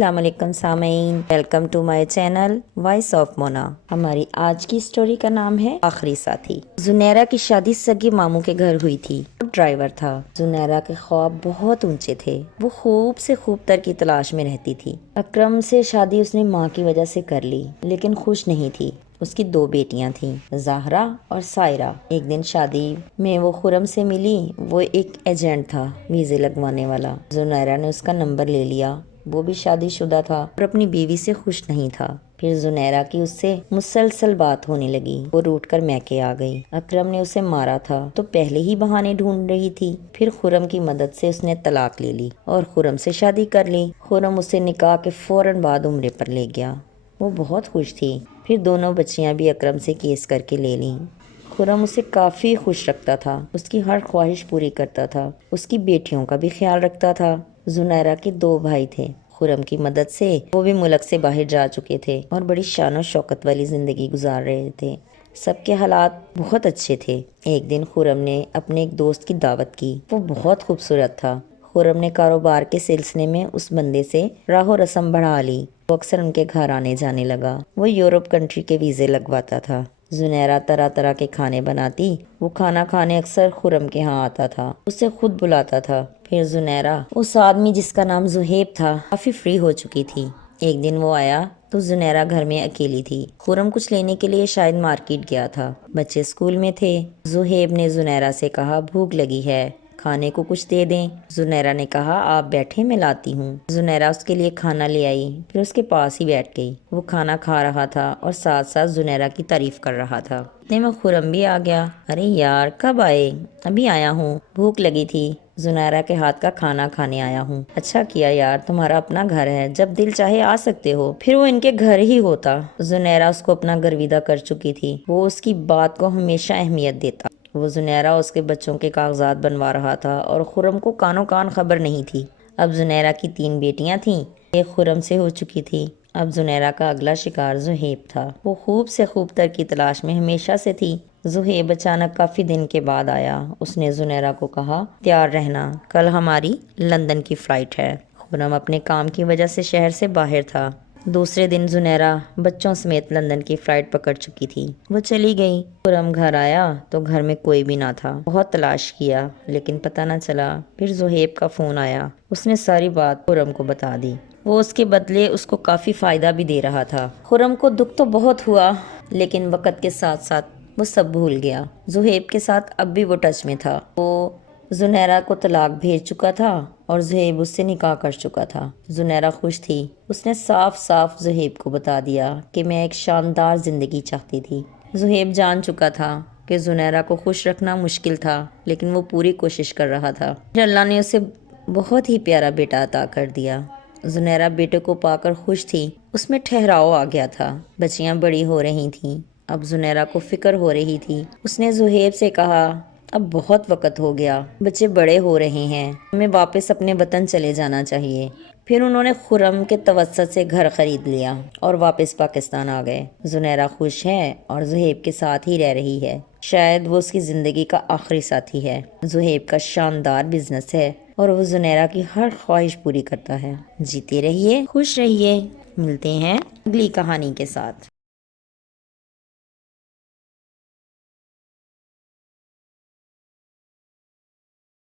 السلام علیکم سامعین، welcome to my channel voice of Mona. ہماری آج کی سٹوری کا نام ہے آخری ساتھی۔ زنیرہ کی شادی سگے ماموں کے گھر ہوئی تھی۔ وہ ڈرائیور تھا۔ زنیرہ کے خواب بہت اونچے تھے۔ وہ خوب سے خوب تر کی تلاش میں رہتی تھی۔ اکرم سے شادی اس نے ماں کی وجہ سے کر لی، لیکن خوش نہیں تھی۔ اس کی 2 بیٹیاں تھیں، زہرا اور سائرہ۔ ایک دن شادی میں وہ خرم سے ملی۔ وہ ایک ایجنٹ تھا، ویزے لگوانے والا۔ زنیرہ نے اس کا نمبر لے لیا۔ وہ بھی شادی شدہ تھا اور اپنی بیوی سے خوش نہیں تھا۔ پھر زنیرہ کی اس سے مسلسل بات ہونے لگی۔ وہ روٹھ کر میکے آ گئی۔ اکرم نے اسے مارا تھا تو پہلے ہی بہانے ڈھونڈ رہی تھی۔ پھر خرم کی مدد سے اس نے طلاق لے لی اور خرم سے شادی کر لی۔ خرم اسے نکاح کے فوراً بعد عمرے پر لے گیا۔ وہ بہت خوش تھی۔ پھر دونوں بچیاں بھی اکرم سے کیس کر کے لے لیں۔ خرم اسے کافی خوش رکھتا تھا، اس کی ہر خواہش پوری کرتا تھا، اس کی بیٹیوں کا بھی خیال رکھتا تھا۔ زنیرہ کے 2 بھائی تھے۔ خرم کی مدد سے وہ بھی ملک سے باہر جا چکے تھے اور بڑی شان و شوکت والی زندگی گزار رہے تھے۔ سب کے حالات بہت اچھے تھے۔ ایک دن خرم نے اپنے ایک دوست کی دعوت کی۔ وہ بہت خوبصورت تھا۔ خرم نے کاروبار کے سلسلے میں اس بندے سے راہ و رسم بڑھا لی۔ وہ اکثر ان کے گھر آنے جانے لگا۔ وہ یورپ کنٹری کے ویزے لگواتا تھا۔ زنیرہ طرح طرح کے کھانے بناتی۔ وہ کھانا کھانے اکثر خرم کے ہاں آتا تھا، اسے خود بلاتا تھا۔ پھر زنیرہ اس آدمی جس کا نام زہیب تھا کافی فری ہو چکی تھی۔ ایک دن وہ آیا تو زنیرہ گھر میں اکیلی تھی۔ خرم کچھ لینے کے لیے شاید مارکیٹ گیا تھا۔ بچے اسکول میں تھے۔ زہیب نے زنیرہ سے کہا بھوک لگی ہے، کھانے کو کچھ دے دیں۔ زنیرہ نے کہا آپ بیٹھے میں لاتی ہوں۔ زنیرہ اس کے لیے کھانا لے آئی، پھر اس کے پاس ہی بیٹھ گئی۔ وہ کھانا کھا رہا تھا اور ساتھ ساتھ زنیرہ کی تعریف کر رہا تھا۔ اتنے میں خرم بھی آ گیا۔ ارے یار کب آئے؟ ابھی آیا ہوں، بھوک لگی تھی، زنیرہ کے ہاتھ کا کھانا کھانے آیا ہوں۔ اچھا کیا یار، تمہارا اپنا گھر ہے، جب دل چاہے آ سکتے ہو۔ پھر وہ ان کے گھر ہی ہوتا۔ زنیرہ اس کو اپنا گرویدہ کر چکی تھی۔ وہ اس کی بات کو ہمیشہ اہمیت دیتا۔ وہ زنیرہ اس کے بچوں کے کاغذات بنوا رہا تھا اور خرم کو کانوں کان خبر نہیں تھی۔ اب زنیرہ کی 3 بیٹیاں تھیں، ایک خرم سے ہو چکی تھی۔ اب زنیرہ کا اگلا شکار زہیب تھا۔ وہ خوب سے خوب تر کی تلاش میں ہمیشہ سے تھی۔ زہیب اچانک کافی دن کے بعد آیا۔ اس نے زنیرہ کو کہا تیار رہنا، کل ہماری لندن کی فلائٹ ہے۔ خرم اپنے کام کی وجہ سے شہر سے باہر تھا۔ دوسرے دن زنیرہ بچوں سمیت لندن کی فلائٹ پکڑ چکی تھی۔ وہ چلی گئی۔ خرم گھر آیا تو گھر میں کوئی بھی نہ تھا۔ بہت تلاش کیا لیکن پتہ نہ چلا۔ پھر زہیب کا فون آیا۔ اس نے ساری بات خرم کو بتا دی۔ وہ اس کے بدلے اس کو کافی فائدہ بھی دے رہا تھا۔ خرم کو دکھ تو بہت ہوا لیکن وقت کے ساتھ ساتھ وہ سب بھول گیا۔ زہیب کے ساتھ اب بھی وہ ٹچ میں تھا۔ وہ زنیرہ کو طلاق بھیج چکا تھا اور زہیب اس سے نکاح کر چکا تھا۔ زنیرہ خوش تھی۔ اس نے صاف صاف زہیب کو بتا دیا کہ میں ایک شاندار زندگی چاہتی تھی۔ زہیب جان چکا تھا کہ زنیرہ کو خوش رکھنا مشکل تھا لیکن وہ پوری کوشش کر رہا تھا۔ پھر اللہ نے اسے بہت ہی پیارا بیٹا عطا کر دیا۔ زنیرہ بیٹے کو پا کر خوش تھی۔ اس میں ٹھہراؤ آ گیا تھا۔ بچیاں بڑی ہو رہی تھیں۔ اب زنیرہ کو فکر ہو رہی تھی۔ اس نے زہیب سے کہا اب بہت وقت ہو گیا، بچے بڑے ہو رہے ہیں، ہمیں واپس اپنے وطن چلے جانا چاہیے۔ پھر انہوں نے خرم کے توسط سے گھر خرید لیا اور واپس پاکستان آ گئے۔ زنیرہ خوش ہے اور زہیب کے ساتھ ہی رہ رہی ہے۔ شاید وہ اس کی زندگی کا آخری ساتھی ہے۔ زہیب کا شاندار بزنس ہے اور وہ زنیرہ کی ہر خواہش پوری کرتا ہے۔ جیتے رہیے، خوش رہیے۔ ملتے ہیں اگلی کہانی کے ساتھ۔